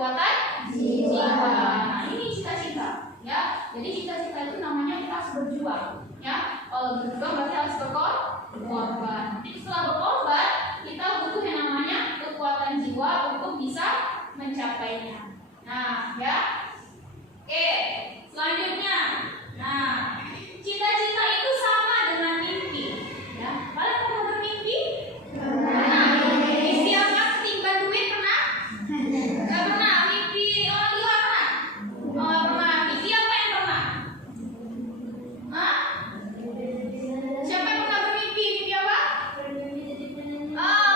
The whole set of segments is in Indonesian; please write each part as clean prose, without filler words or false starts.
kekuatan jiwa. Nah, ini cita-cita, ya. Jadi cita-cita itu namanya kita harus berjuang, ya. Kalau berjuang berarti harus berkorban. Nanti setelah berkorban, kita butuh yang namanya kekuatan jiwa untuk bisa mencapainya. Nah, ya. Oke, selanjutnya. Nah, cita-cita itu sama dengan mimpi, ya. Kalian pernah bermimpi? Pernah. Mimpi apa? Ketimbang duit pernah? Nggak pernah. Mimpi orang gila pernah? Nggak pernah. Mimpi apa yang pernah? Hah? Siapa yang pernah bermimpi? Mimpi apa?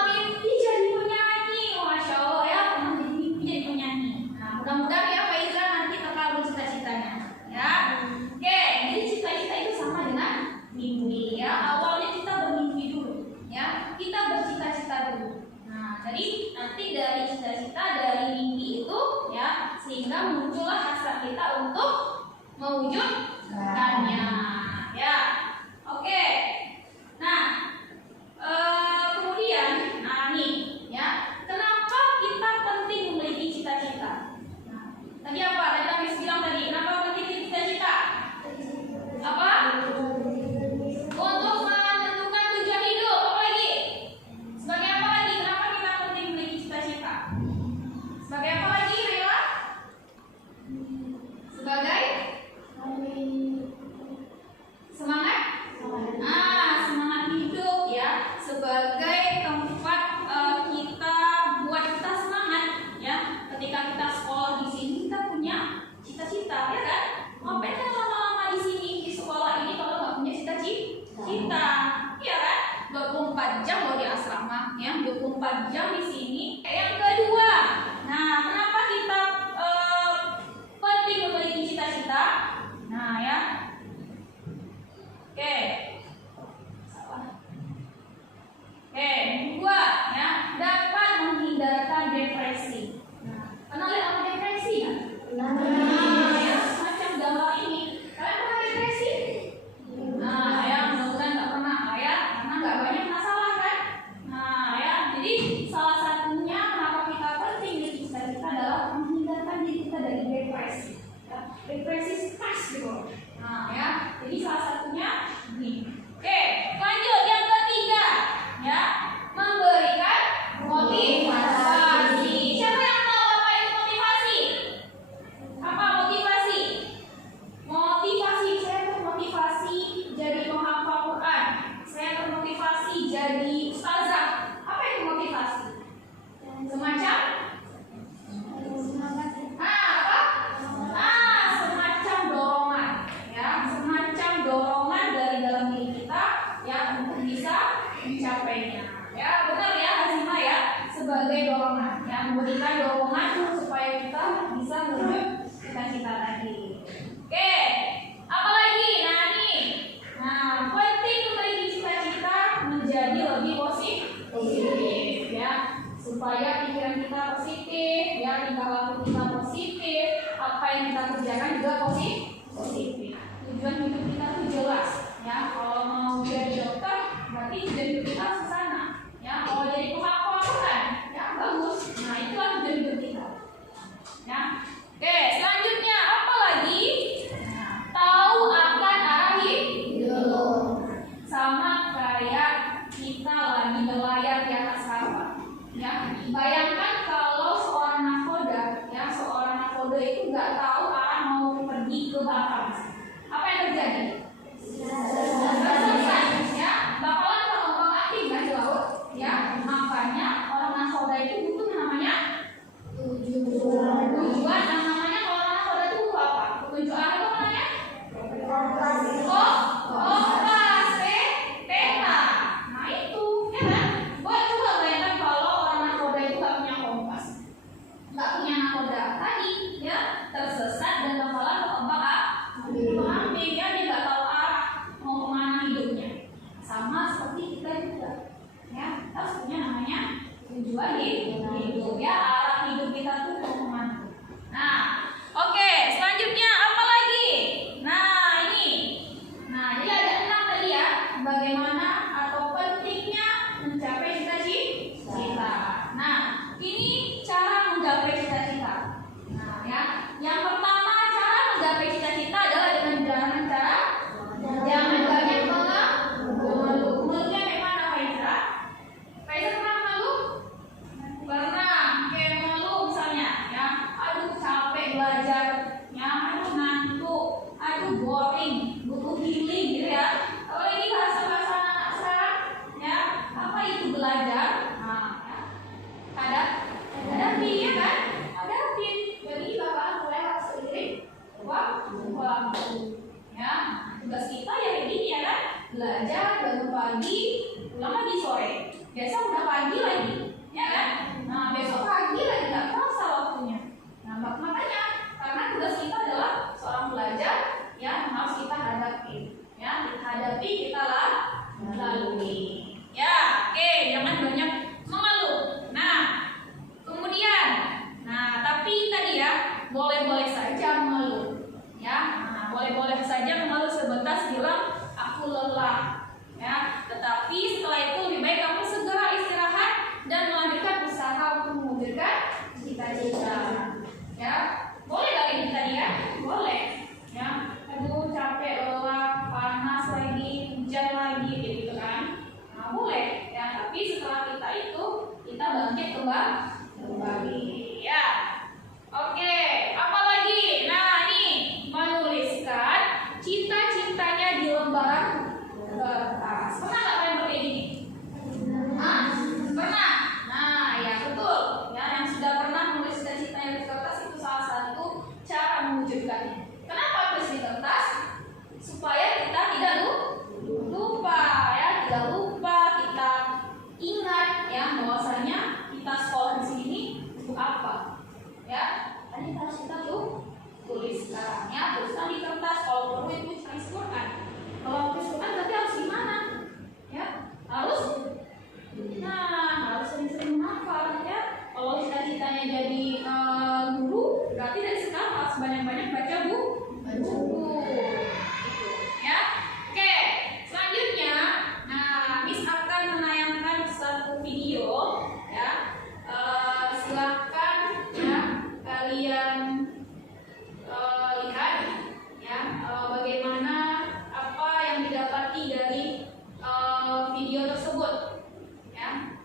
Mimpi jadi penyanyi. Masya Allah, ya. Pernah mimpi jadi penyanyi. Nah, mudah-mudahan ya Faiza nanti terkabul cita-citanya, ya. Oke, jadi cita-cita itu sama dengan mimpi, ya. Awalnya kita bermimpi dulu, ya. Kita bercita-cita dulu. Nah, jadi nanti dari cita-cita, dari mimpi itu, ya, sehingga muncullah hasrat kita untuk mewujudkannya, ya. Oke. Nah, kemudian, nah nih, ya, kenapa kita penting memiliki cita-cita? Nah, tadi apa? Tadi kami bilang tadi, kenapa penting cita-cita? Apa? Untuk menentukan tujuan hidup. Apa lagi? Sebagai apa lagi? Kenapa kita penting memiliki cita-cita? Sebagai apa lagi, Rela? Sebagai semangat? Semangat hidup, ya. Sebagai tempat kita buat kita semangat, ya. Ketika kita sekolah di sini, kita punya cita-cita, ya kan? Ngapain kan lama-lama di sini di sekolah ini kalau nggak punya cita-cita, ya kan? 24 jam loh di asrama, ya. 24 jam di sini. Yang kedua, nah, kenapa kita penting memiliki cita-cita? Nah, ya. Oke. Oke, kedua, ya, dapat menghindarkan depresi. Nah, pernah lihat orang depresi kan? Nah, ya, semacam gambar ini. Kalian pernah depresi? Nah, ya, mudah-mudahan nggak pernah, ya, karena nggak banyak masalah kan? Nah, ya, jadi salah satunya kenapa kita penting memiliki cita-cita adalah menghindarkan diri kita dari depresi, ya. Depresi stres gitu. Nah, ya, jadi salah satunya ini. Oke, lanjut yang ketiga, ya, memberikan motivasi. Siapa yang tahu apa itu motivasi? Apa motivasi? Motivasi, saya termotivasi jadi penghafal Quran. Saya termotivasi jadi ustazah. Apa itu motivasi? Semacam semacam dorongan, ya, semacam dorongan dari dalam diri kita, ya, untuk bisa mencapainya, ya. Benar ya, Azimah, ya, sebagai dorongan, ya, memberikan dorongan supaya kita bisa menuju cita-cita tadi. Oke, apalagi? Nah, nih, nah, penting memiliki cita-cita menjadi lebih positif, ya, supaya pikiran kita positif, ya, tingkah laku kita positif, apa yang kita kerjakan juga positif. Tujuan hidup kita tuh jelas, ya. Kalau mau jadi dokter, berarti tujuan hidup kita harus ke sana, ya. Kalau jadi penghafal Quran, ya, bagus. Nah, itulah tujuan hidup kita, ya. Oke, selanjutnya apa lagi? Nah, tahu akan arah hidup. Sama kayak kita lagi berlayar di atas kapal, ya. Bayangkan kalau seorang nakoda, ya, seorang nakoda itu nggak tahu arah mau pergi ke belajarnya aduh ngantuk, aduh boring, butuh healing gitu ya. Apalagi bahasa-bahasa anak sekarang ya, apa itu belajar? Nah, ya. Hadapi ya kan? Hadapi. Jadi bakalan mulai harus seiring waktu. Ya, tugas kita ya kayak gini ya kan? Belajar bangun pagi, pulang lagi sore. Biasa udah pagi lagi, ya kan? Nah, besok pagi lagi nggak terasa waktunya. Nah, makanya karena tugas kita adalah seorang pelajar yang harus kita hadapi, ya, kita hadapi, kita lalui. Ya, oke, jangan banyak mengeluh. Nah, kemudian, tapi tadi ya boleh-boleh saja mengeluh, ya, boleh-boleh saja mengeluh sebatas bilang aku lelah, ya. Tetapi setelah itu lebih baik kamu segera istirahat dan melanjutkan usaha untuk mewujudkan cita-cita. Ya, boleh lagi tadi ya, boleh. Ya, aduh capek, lelah, panas lagi, hujan lagi, gitu kan. Nah, boleh. Ya, tapi setelah kita itu kita bangkit kembali. Ya, oke. Apa lagi? Nah, ini menuliskan cita-citanya di lembaran kertas. Pernah nggak kalian pakai ini? Pernah. Nah, ya betul. Ya, yang sudah pernah menulis cita-citanya di kertas itu salah satu cara mewujudkannya. Kenapa tulis di kertas? Supaya kita tidak lupa, ya, tidak lupa, kita ingat ya bahwasanya kita sekolah di sini untuk apa? Ya, tadi harus kita tulis sekarang ya, tuliskan di kertas. Kalau perlu itu tuliskan. Kalau tuliskan berarti harus gimana? Ya, harus sering-sering menghafal ya. Kalau cita-citanya jadi guru, berarti dari sekarang harus banyak-banyak baca buku. Gitu, ya. Oke, selanjutnya, nah, Miss akan menayangkan satu video, ya. Silahkan ya kalian lihat ya bagaimana apa yang didapati dari video tersebut, ya.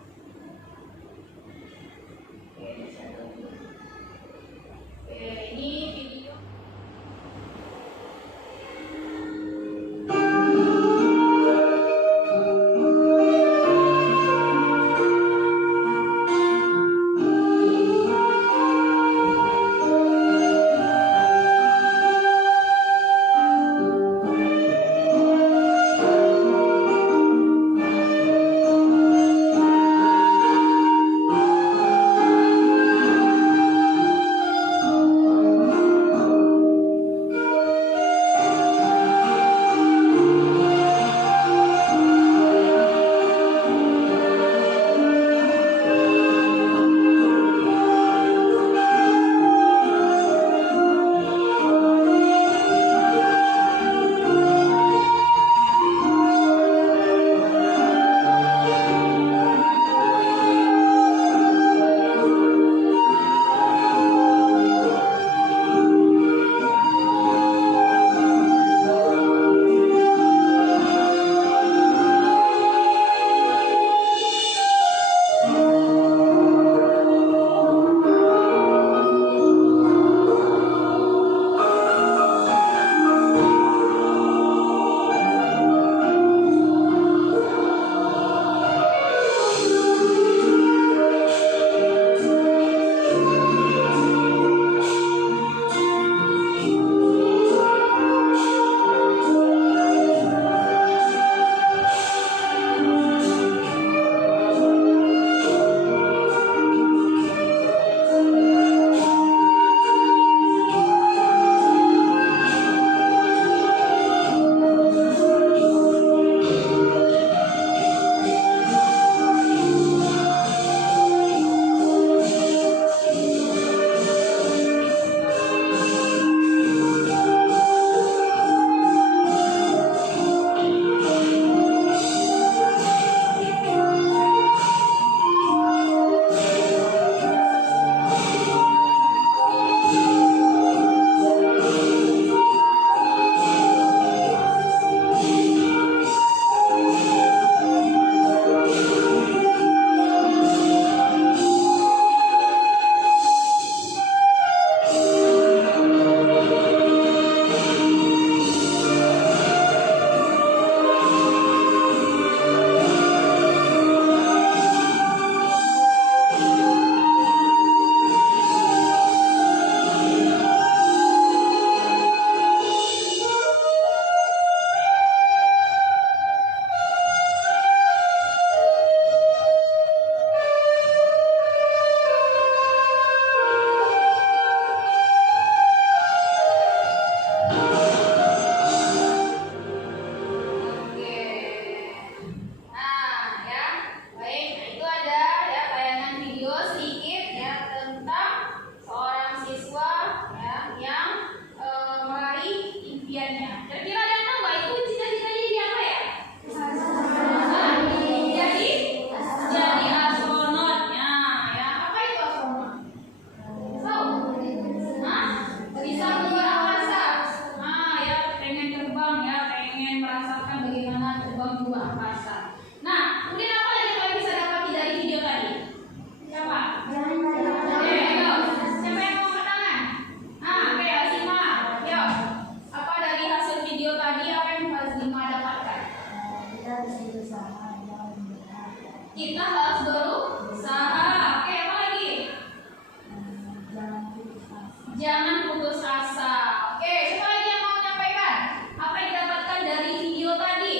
jangan putus asa. Oke, siapa lagi yang mau menyampaikan apa yang didapatkan dari video tadi?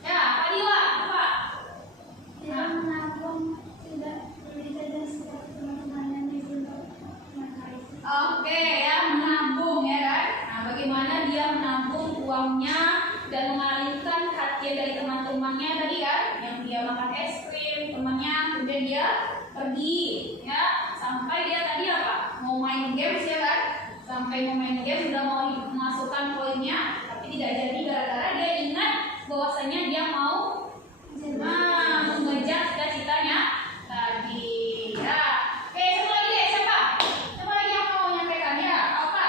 Ya, Kak Dila, apa? Tidak menabung, tidak berbeda dan seperti teman-teman yang di sini. Oke, ya menabung ya kan. Nah, bagaimana dia menabung uangnya dan mengalihkan perhatian dari teman-temannya tadi kan, yang dia makan es krim temannya, kemudian dia pergi ya sampai dia tadi apa mau main games ya kan, sampai mau main game sudah mau memasukkan poinnya tapi tidak jadi gara-gara dia ingat bahwasanya dia mau mengejar cita-citanya tadi ya. Oke, satu lagi deh, siapa lagi yang mau menyampaikan ya? Apa?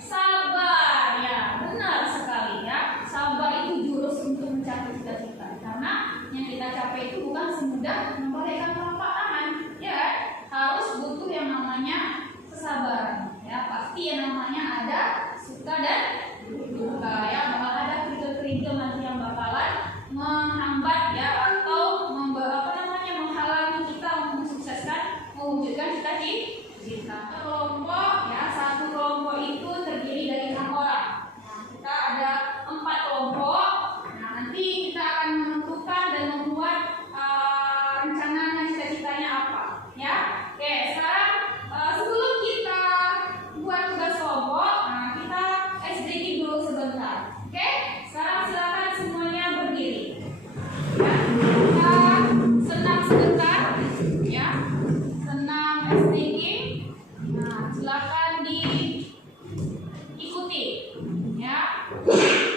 Sabar ya, benar sekali ya. Sabar itu jurus untuk mencapai cita-cita, karena yang kita capai itu bukan semudah memberikan telapak tangan ya, harus butuh yang namanya kesabaran ya. Pasti yang namanya ada suka dan duka ya, bakal ada kerikil-kerikil nanti yang bakalan menghambat ya, atau menghalangi kita untuk mensukseskan mewujudkan cita-cita. Kelompok ya, satu kelompok itu terdiri dari 6 orang. Nah, kita ada 4 kelompok. Nah, nanti kita akan menentukan dan membuat rencana cita-citanya apa ya. Oke, sekarang sebelum kita buat tugas kelompok, nah kita SDG dulu sebentar. Oke, sekarang silakan semuanya berdiri ya. Kita senam sebentar ya, senam SDG. Nah, silakan diikuti ya. Oke.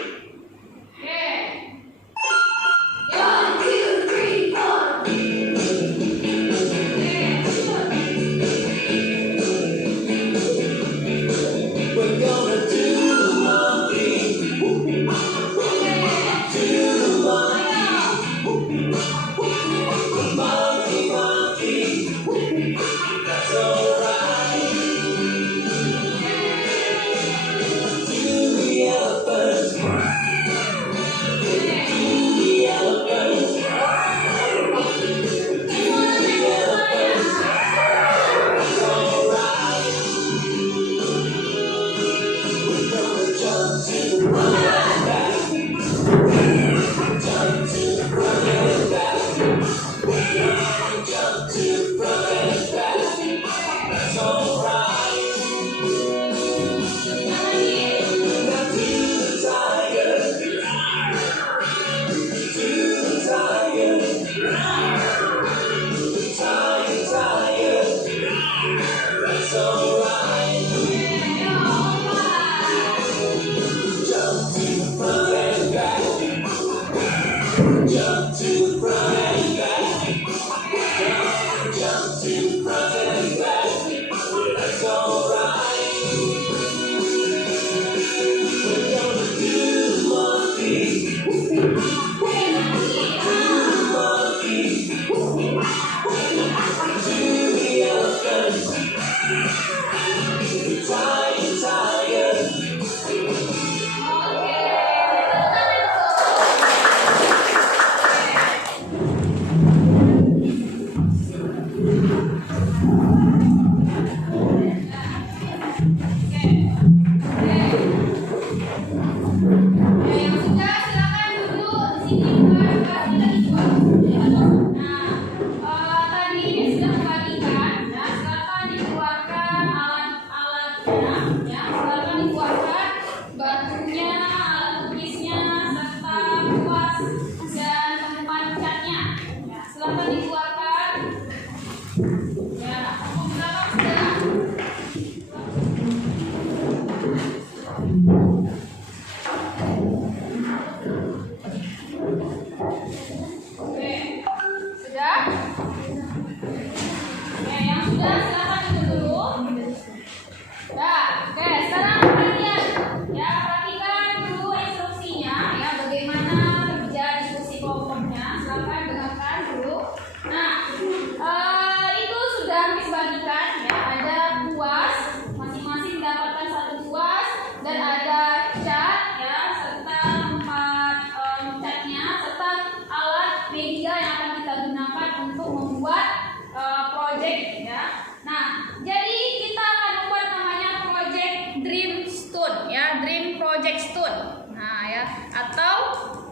Tadi ini sudah membagikan, nah silakan dikeluarkan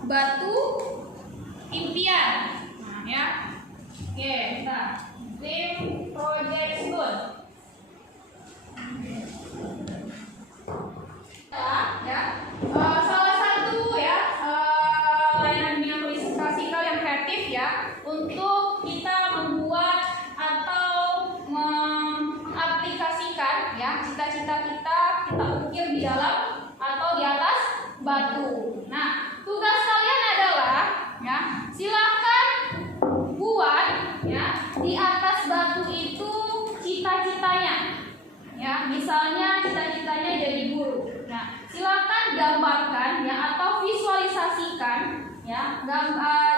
batu impian. Nah, ya. Oke, nah, dream project stone. Ya, salah satu ya layanan bimbingan tulis klasikal yang kreatif ya untuk kita membuat atau mengaplikasikan ya cita-cita kita ukir di dalam atau di atas batu. Nah, tugas kalian adalah ya silakan buat ya di atas batu itu cita-citanya. Ya, misalnya cita-citanya jadi guru. Nah, silakan gambarkan ya atau visualisasikan ya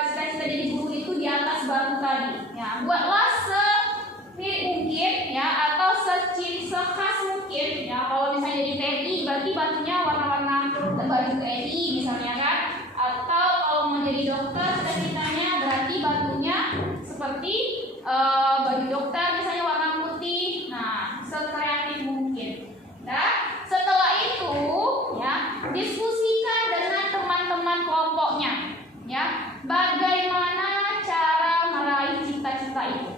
cita-cita jadi guru itu di atas batu tadi. Ya, buatlah semirip mungkin ya atau sekhas mungkin ya. Kalau misalnya jadi TNI berarti batunya warna-warna baju TNI misalnya kan. Atau kalau mau jadi dokter cita-citanya berarti batunya seperti baju dokter misalnya warna putih. Nah, sekreatif mungkin. Nah, setelah itu ya diskusikan dengan teman-teman kelompoknya ya bagaimana cara meraih cita-cita itu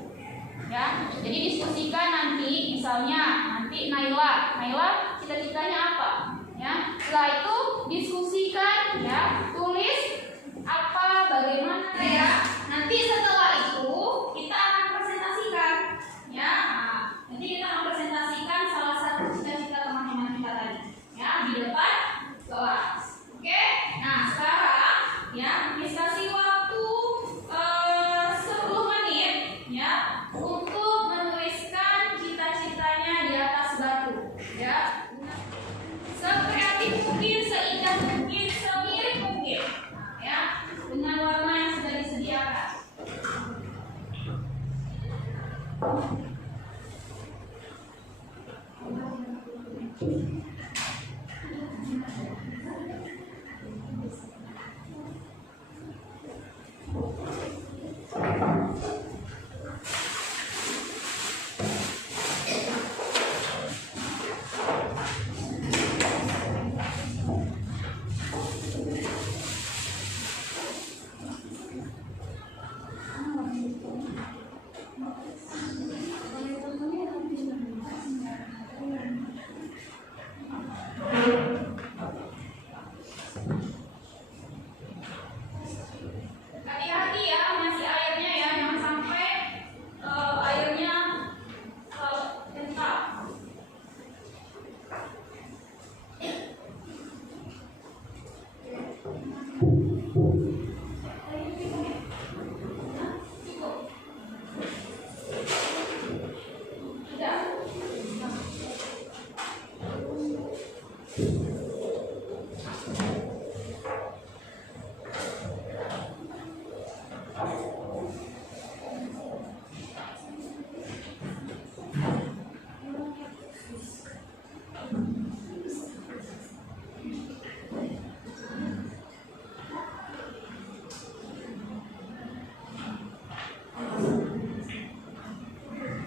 ya. Jadi diskusikan nanti misalnya nanti Naila cita-citanya apa ya. Setelah itu diskusikan ya tulis apa bagaimana ya. Nanti setelah itu kita akan presentasikan ya. Nanti kita akan presentasikan salah satu cita-cita teman-teman kita tadi ya di depan kelas. Oke. Nah, sekarang ya Miss kasih waktu 10 menit ya untuk menuliskan cita-citanya di atas batu ya. Sekreatif mungkin, seindah mungkin, semirip mungkin. Nah, ya dengan warna yang sudah disediakan. Hati-hati ya, masih airnya ya, jangan sampai airnya kental.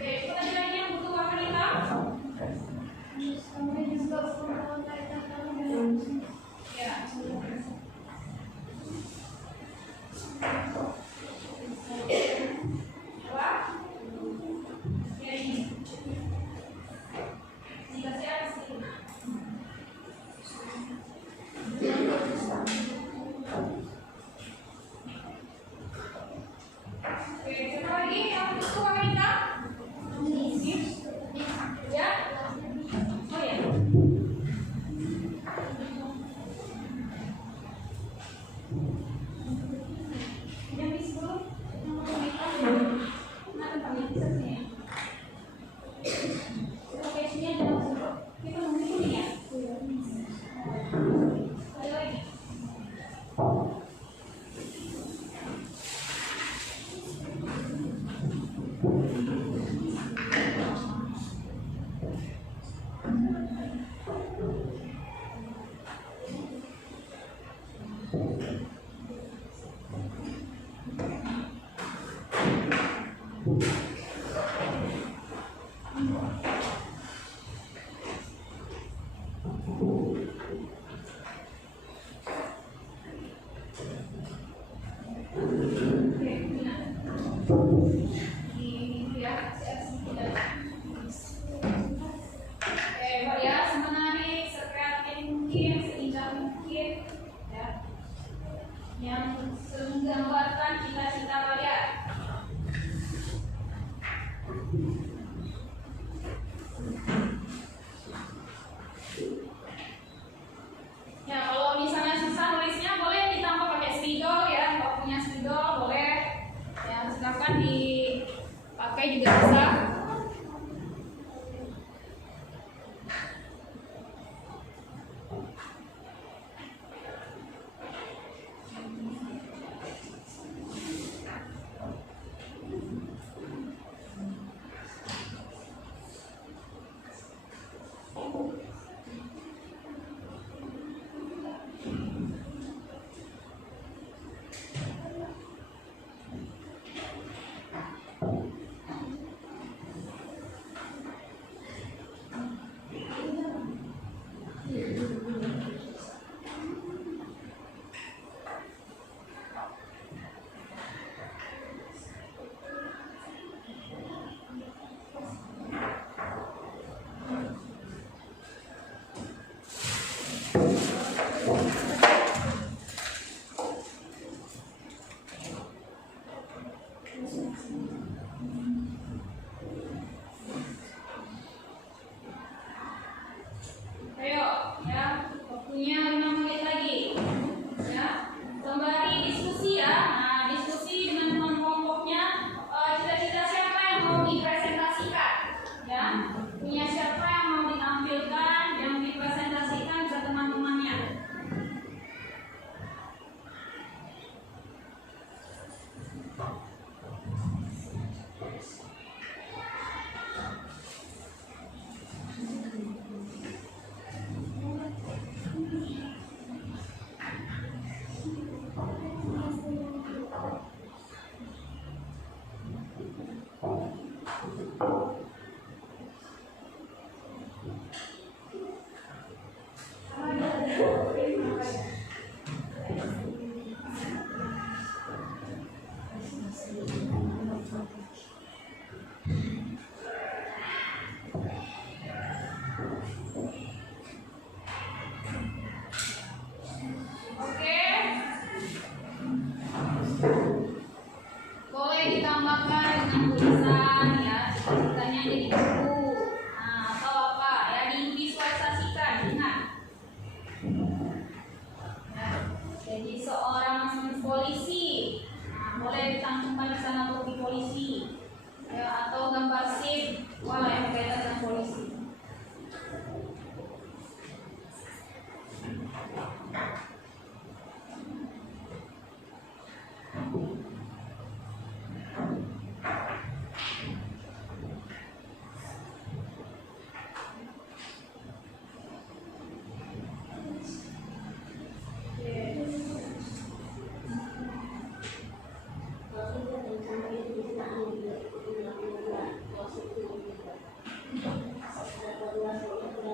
Oke, kita lagi yang butuh warna hitam. Sampai juga pengetahuan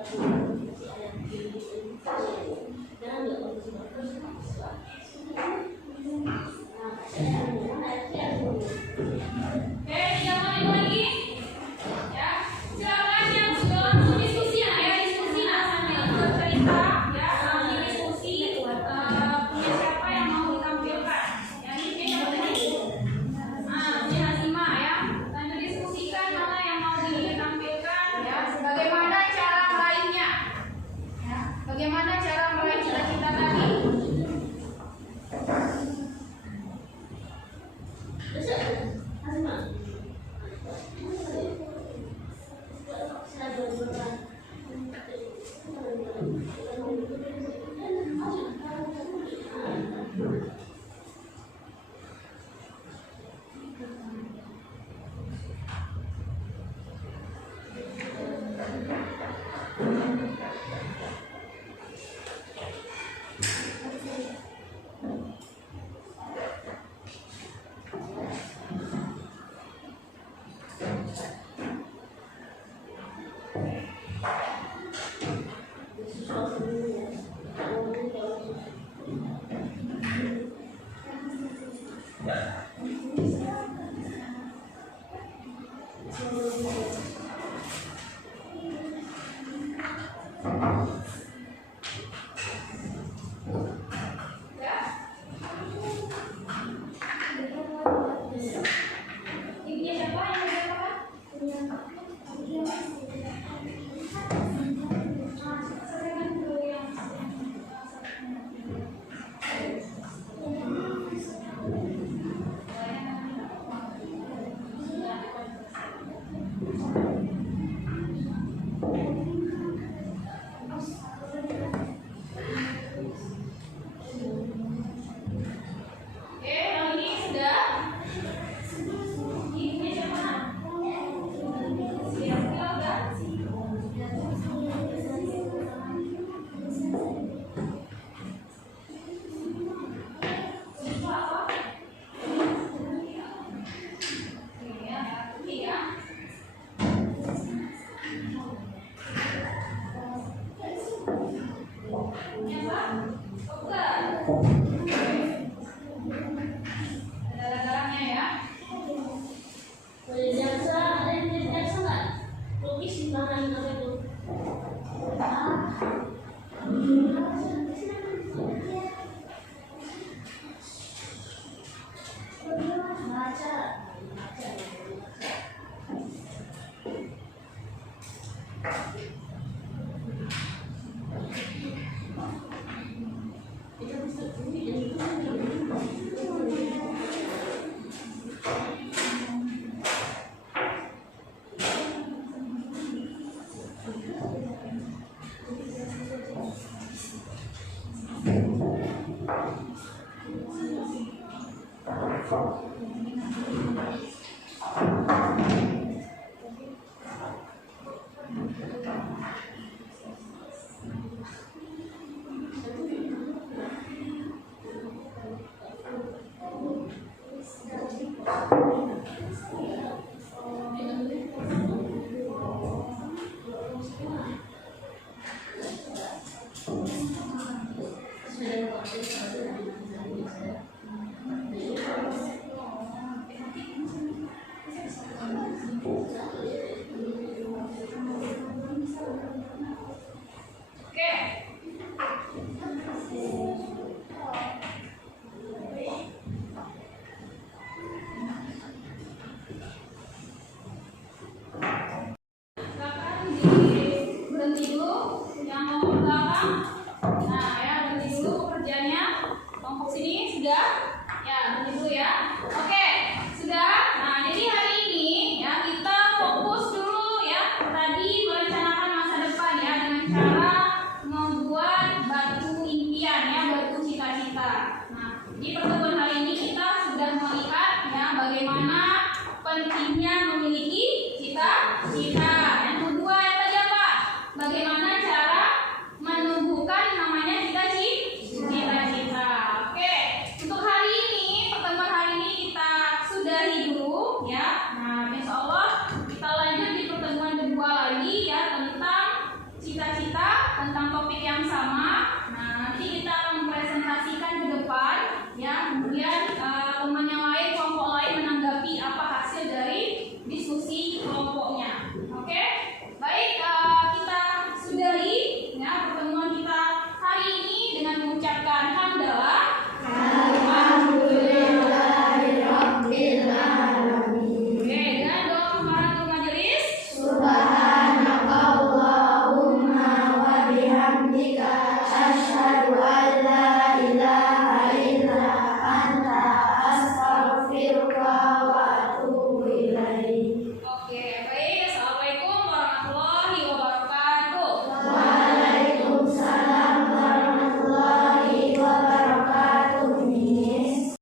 tinggal 5 menit lagi. Ya, silakan yang sudah langsung diskusi ya, diskusi sambil bercerita ya, sambil diskusi punya siapa yang mau ditampilkan. Ya, ini kayaknya punya Hazimah ya. Lanjut diskusikan mana yang mau ditampilkan ya. Bagaimana cara meraihnya? Ya, bagaimana cara meraih cita-cita tadi? Ini siapa yang berapa? Berhenti dulu yang mau ke belakang. Nah ya, berhenti dulu kerjanya. Kelompok sini sudah.